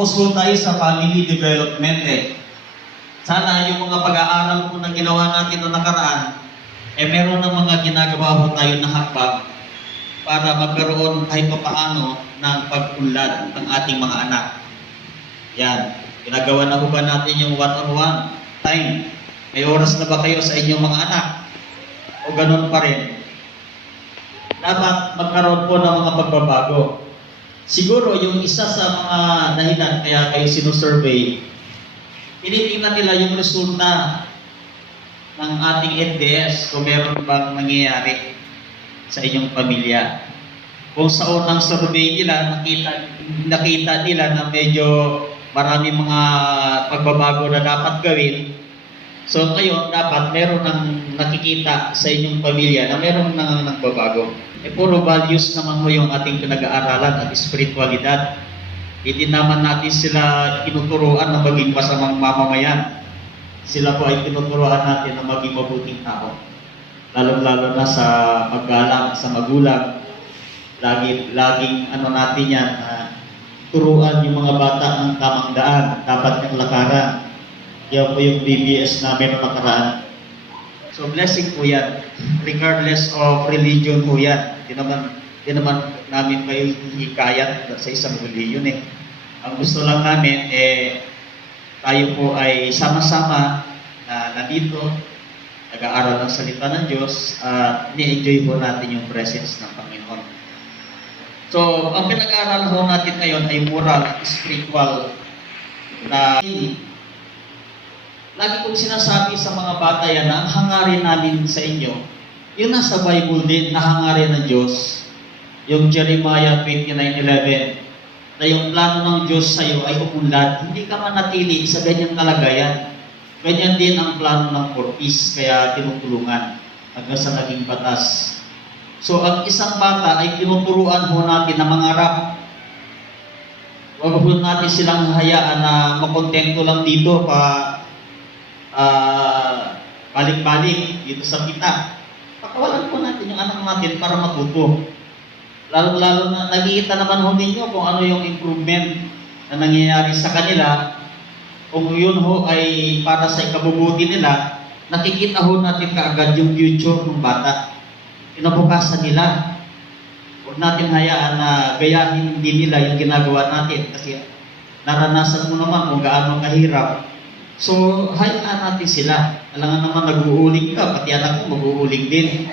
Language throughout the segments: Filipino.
focus ko tayo sa family development eh. Sana yung mga pag-aaral po na ginawa natin noong nakaraan, eh meron ng mga ginagawa po tayo na hakbang para magkaroon kahit pa paano ng pagpunlad ng ating mga anak. Yan. Ginagawa na po ba natin yung one-on-one time? May oras na ba kayo sa inyong mga anak? O ganun pa rin? Dapat magkaroon po ng mga pagbabago. Siguro yung isa sa mga dahilan kaya kayo sinusurvey, tinitingnan nila yung resulta ng ating NDS kung meron bang nangyayari sa inyong pamilya. Kung sa unang survey nila, nakita, nakita nila na medyo marami mga pagbabago na dapat gawin, So ngayon, dapat meron ng nakikita sa inyong pamilya na meron nang nagbabago. Eh puro values naman mo yung ating pinag-aaralan at spiritualidad. Hindi naman natin sila tinuturuan na maging masamang mamamayan. Sila po ay tinuturuan natin na maging mabuting tao. Lalo-lalo na sa paggalang, sa magulang. Lagi, laging ano natin yan, na turuan yung mga bata ng tamang daan, dapat yung lakaran. Yan po yung BBS namin nakaraan. So blessing po yan. Regardless of religion po yan. Di naman, di naman namin kayo hikayat sa isang religion eh. Ang gusto lang namin eh tayo po ay sama-sama na nandito, nag-aaral ng salita ng Diyos at ni-enjoy po natin yung presence ng Panginoon. So, ang pinag-aaral ho natin ngayon ay moral at spiritual na lagi kong sinasabi sa mga bata yan na ang hangarin namin sa inyo, yung nasa Bible din, na hangarin ng Diyos, yung Jeremiah 29.11, na yung plano ng Diyos sa iyo ay umunlad, hindi ka manatili sa ganyang kalagayan. Ganyan din ang plano ng peace, kaya tinutulungan hanggang sa naging batas. So, ang isang bata ay tinuturuan ho natin na mangarap Huwag po natin silang hayaan na makontento lang dito pa ah, balik-balik dito sa kita. Pakawalan po natin yung anak natin para matuto. Lalo-lalo na nakikita naman ho ninyo kung ano yung improvement na nangyayari sa kanila. Kung yun ho ay para sa ikabubuti nila, nakikita ho natin kaagad yung future ng bata. Kinabukasan nila. Huwag natin hayaan na gayahin din nila yung ginagawa natin kasi naranasan mo naman kung gaano kahirap So, hayaan natin sila. Alangan naman nag-uuling ka, pati anak mo mag-uuling din.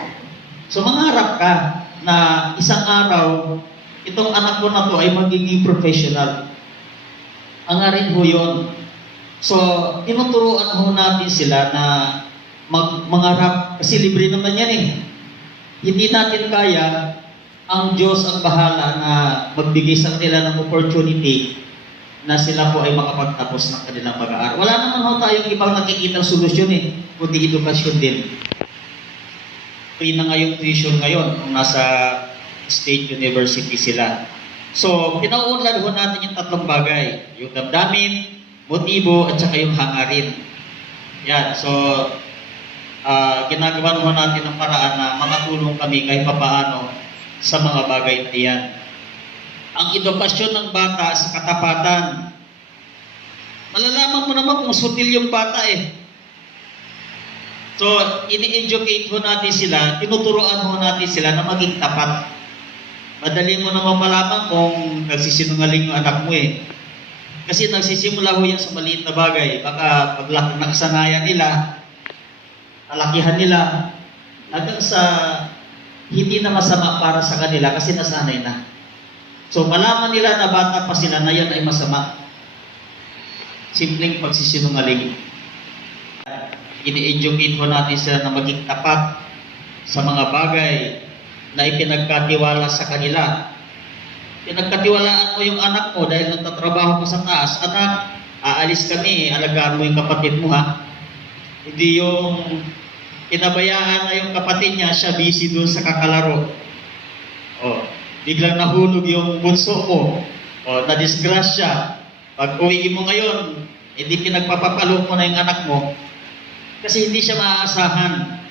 So, mangarap ka na isang araw, itong anak ko na to ay magiging professional. Angarin ho yun. So, tinuturuan ho natin sila na mag mangarap, kasi libre naman yan eh. Hindi natin kaya, ang Diyos ang bahala na magbigay sa kanila ng opportunity na sila po ay makapagtapos ng kanilang pag-aaral. Wala naman ho tayong ibang nakikita solusyon eh, kundi edukasyon din. Free na nga tuition ngayon kung nasa state university sila. So, pinauunlad ho natin yung tatlong bagay. Yung damdamin, motibo, at saka yung hangarin. Yan. So, ah ginagawa ho natin ng paraan na makatulong kami kahit papaano sa mga bagay na yan ang edukasyon ng bata sa katapatan. Malalaman mo naman kung sutil yung bata eh. So, ini-educate ho natin sila, tinuturoan ho natin sila na maging tapat. Madali mo naman malaman kung nagsisinungaling yung anak mo eh. Kasi nagsisimula ho yan sa maliit na bagay. Baka pag nakasanayan nila, alakihan nila, hanggang sa hindi na masama para sa kanila kasi nasanay na. So malaman nila na bata pa sila na yan ay masama. Simpleng pagsisinungaling. Ini-educate mo natin sila na maging tapat sa mga bagay na ipinagkatiwala sa kanila. Pinagkatiwalaan mo yung anak mo dahil nagtatrabaho ka sa taas. Anak, aalis kami, alagaan mo yung kapatid mo ha. Hindi yung pinabayaan na yung kapatid niya, siya busy doon sa kakalaro. Oh, biglang nahulog yung bunso mo, o na-disgrasya, pag uwi mo ngayon, hindi pinagpapapalo mo na yung anak mo, kasi hindi siya maaasahan,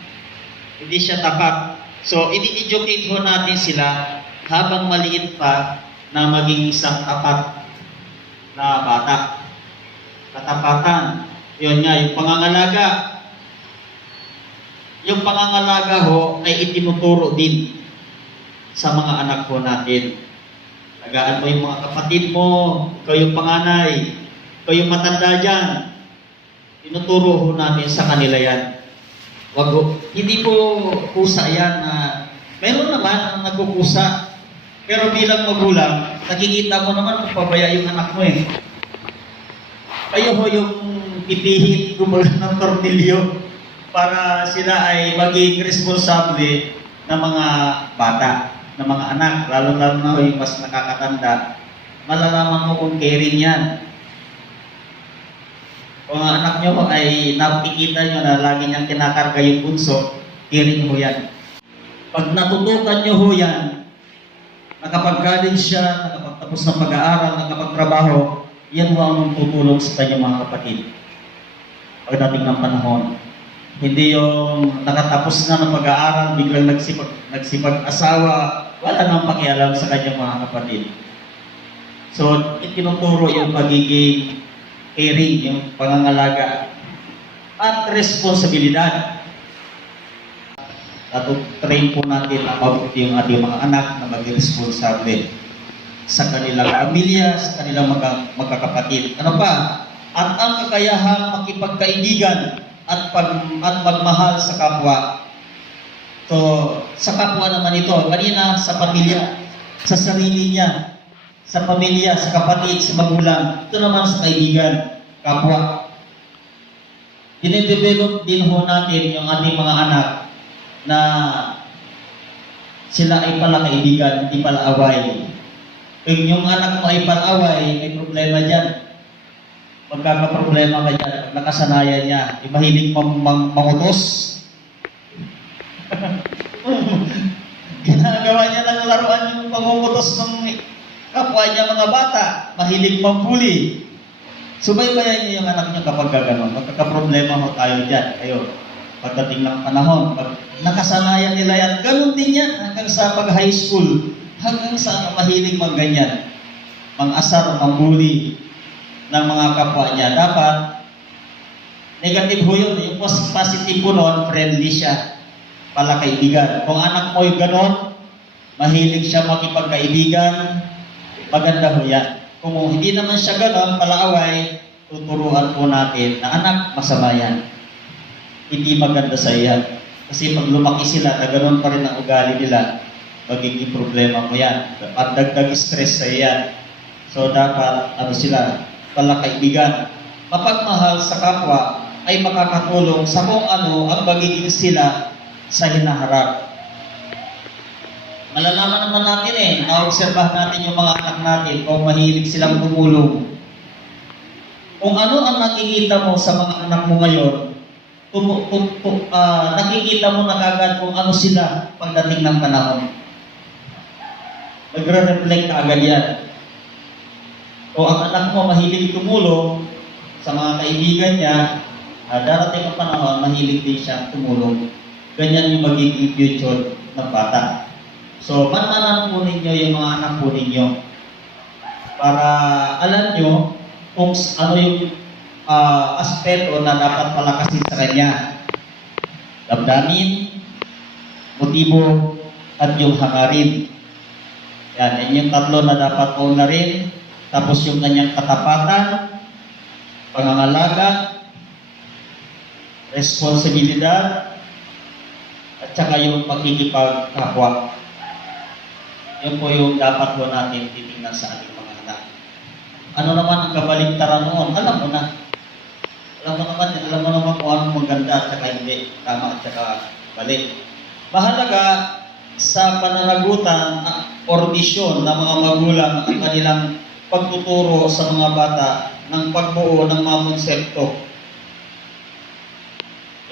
hindi siya tapat. So, ini-educate ho natin sila habang maliit pa na maging isang tapat na bata. Katapatan. Yun nga, yung pangangalaga. Yung pangangalaga ho ay itinuturo din sa mga anak ho natin. Tagaan mo yung mga kapatid mo, ikaw yung panganay, ikaw yung matanda dyan. Tinuturo ho natin sa kanila yan. Wag ho, hindi po kusa yan na meron naman ang nagkukusa. Pero bilang magulang, nakikita mo naman kung pabaya yung anak mo eh. Kayo ho yung pipihit kumbaga ng tornilyo para sila ay maging responsable ng mga bata, ng mga anak, lalo-lalo na yung mas nakakatanda. Malalaman mo kung caring yan. Kung ang anak nyo ay nakikita nyo na lagi niyang kinakarga yung bunso, caring ho yan. Pag natutukan nyo ho yan, nakapag-college siya, nakapagtapos ng pag-aaral, nakapagtrabaho, yan ho ang tutulong sa kanyang mga kapatid. Pagdating ng panahon. Hindi yung nakatapos na ng pag-aaral, biglang nagsipag, nagsipag-asawa, wala nang pakialam sa kanyang mga kapatid. So, itinuturo yung pagiging caring, yung pangangalaga at responsibilidad. At train po natin ang mabuti yung ating mga anak na maging responsable sa kanilang pamilya, sa kanilang mga, magkakapatid. Ano pa? At ang kakayahang makipagkaibigan at, pag, at magmahal sa kapwa. So, sa kapwa naman ito, kanina sa pamilya, sa sarili niya, sa pamilya, sa kapatid, sa magulang, ito naman sa kaibigan, kapwa. Dinedevelop din ho natin yung ating mga anak na sila ay pala kaibigan, hindi pala away. Kung yung anak mo ay palaway, may problema dyan. Magkakaproblema ka dyan pag nakasanayan niya. Yung mahilig mang, mang. Ginagawa niya ng laruan yung pangungutos ng kapwa niya mga bata. Mahilig mambuli. Subaybayan niyo yung anak niyo kapag gano'n. Magkakaproblema ho tayo dyan. Kayo, pagdating ng panahon, pag nakasanayan nila yan, ganun din yan hanggang sa pag-high school, hanggang sa mahilig mag ganyan. Mang-asar, mambuli ng mga kapwa niya. Dapat, negative ho yun. Yung pos- positive po nun, friendly siya. Pala kaibigan. Kung anak mo yung ganon, mahilig siya makipagkaibigan, maganda ho yan. Kung hindi naman siya ganon, palaaway, tuturuan po natin na anak, masama yan. Hindi maganda sa iyan. Kasi pag lumaki sila, na ganon pa rin ang ugali nila, magiging problema mo yan. At dagdag stress sa iyan. So dapat, ano sila, pala kaibigan. Mapagmahal sa kapwa ay makakatulong sa kung ano ang magiging sila sa hinaharap. Malalaman naman natin eh, naobserbahan natin yung mga anak natin kung mahilig silang tumulong. Kung ano ang nakikita mo sa mga anak mo ngayon, tumu, tum, tum, ah, nakikita mo na kagad kung ano sila pagdating ng panahon. Nagre-reflect ka agad yan. Kung ang anak mo mahilig tumulong sa mga kaibigan niya, ah, darating ang panahon, mahilig din siya tumulong. Ganyan yung magiging future ng bata. So, manmanan po ninyo yung mga anak po ninyo para alam nyo kung ano yung ah, aspeto na dapat palakasin sa kanya. Damdamin, motibo, at yung hangarin. Yan, yan yung tatlo na dapat rin. Tapos yung kanyang katapatan, pangangalaga, responsibilidad, at saka yung pagkikipagkapwa. Yun po yung dapat po natin titingnan sa ating mga anak. Ano naman ang kabaligtaran noon? Alam mo na. Alam mo naman, alam mo naman kung anong maganda at saka hindi. Tama at saka balik. Mahalaga sa pananagutan or misyon ng mga magulang ang kanilang pagtuturo sa mga bata ng pagbuo ng mga konsepto.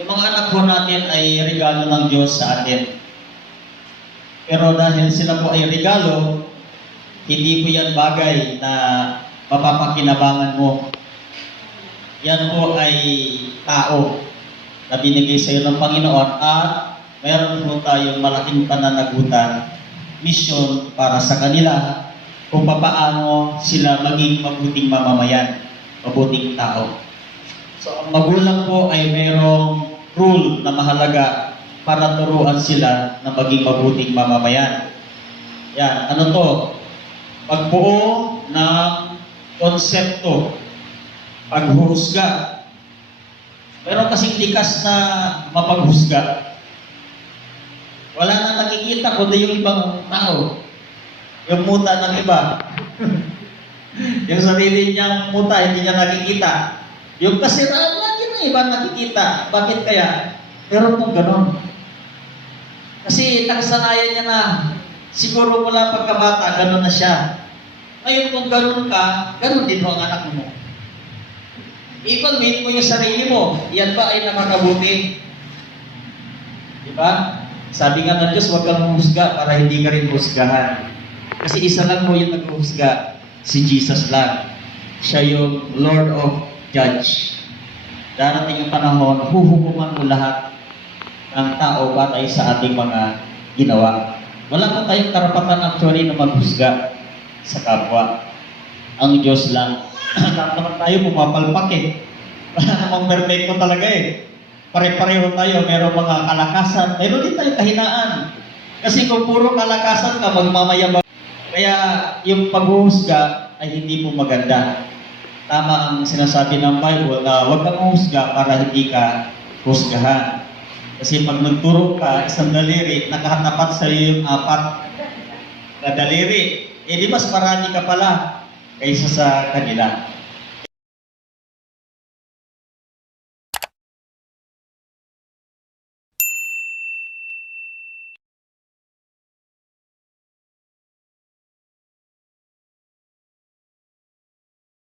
Yung mga anak po natin ay regalo ng Diyos sa atin. Pero dahil sila po ay regalo, hindi po yan bagay na mapapakinabangan mo. Yan po ay tao na binigay sa iyo ng Panginoon at meron po tayong malaking pananagutan, mission para sa kanila kung papaano sila maging mabuting mamamayan, mabuting tao. So, ang magulang po ay mayroong rule na mahalaga para turuan sila na maging mabuting mamamayan. Yan, ano to? Pagbuo ng konsepto, paghuhusga. Meron kasing likas na mapaghusga. Wala na nakikita kundi yung ibang tao. Yung muta ng iba. yung sarili niyang muta, hindi niya nakikita. Yung kasiraan lagi ng iba nakikita. Bakit kaya? Meron pong ganon. Kasi nakasanayan niya na siguro mula pagkabata, ganon na siya. Ngayon kung ganon ka, ganon din ho ang anak mo. Evaluate mo yung sarili mo. Yan ba ay nakakabuti? Di ba? Sabi nga ng Diyos, huwag kang husga para hindi ka rin husgahan. Kasi isa lang mo yung nag-husga, si Jesus lang. Siya yung Lord of Judge. Darating yung panahon, huhukuman mo lahat ng tao batay sa ating mga ginawa. Wala pa tayong karapatan actually na maghusga sa kapwa. Ang Diyos lang. Lahat naman tayo pumapalpak eh. Wala namang perfecto talaga eh. Pare-pareho tayo, merong mga kalakasan, meron din tayong kahinaan. Kasi kung puro kalakasan ka, magmamayabang. Kaya yung paghuhusga ay hindi po maganda. Tama ang sinasabi ng Bible na huwag kang husga para hindi ka husgahan. Kasi pag nagturo ka, isang daliri, nakahatapat sa iyo yung apat na daliri. Eh di mas marami ka pala kaysa sa kanila.